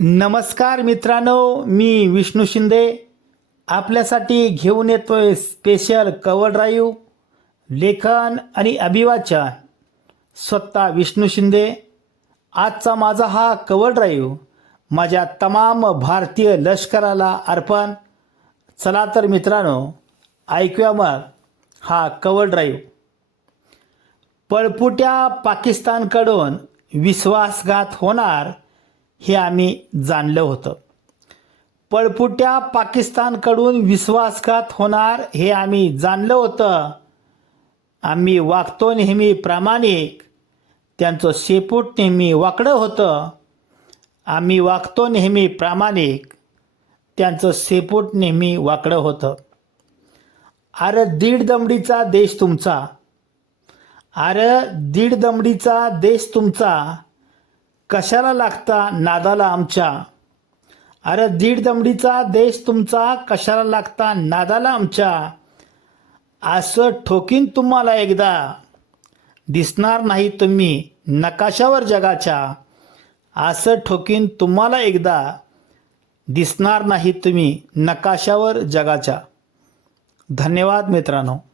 नमस्कार मित्रांनो, मी विष्णू शिंदे आपल्यासाठी घेऊन येतोय स्पेशल कवर ड्राईव्ह. लेखन आणि अभिवाचन स्वतः विष्णू शिंदे. आजचा माझा हा कवर ड्राईव्ह माझ्या तमाम भारतीय लष्कराला अर्पण. चला तर मित्रांनो, ऐकूया मग हा कवर ड्राईव्ह. पळपुट्या पाकिस्तानकडून विश्वासघात होणार हे आम्ही जाणलं होतं. पळपुट्या पाकिस्तानकडून विश्वासघात होणार हे आम्ही जाणलं होतं. आम्ही वागतो नेहमी प्रामाणिक, त्यांचं शेपूट नेहमी वाकडं होतं. आम्ही वागतो नेहमी प्रामाणिक, त्यांचं शेपूट नेहमी वाकडं होतं. अरे दीड दमडीचा देश तुमचा, अरे दीड दमडीचा देश तुमचा, कशाला लागता नादाला आमच्या. अरे दीड दमडीचा देश तुमचा, कशाला लागता नादाला आमच्या. असं ठोकीन तुम्हाला एकदा, दिसणार नाही तुम्ही नकाशावर जगाच्या. असं ठोकीन तुम्हाला एकदा, दिसणार नाही तुम्ही नकाशावर जगाच्या. धन्यवाद मित्रांनो.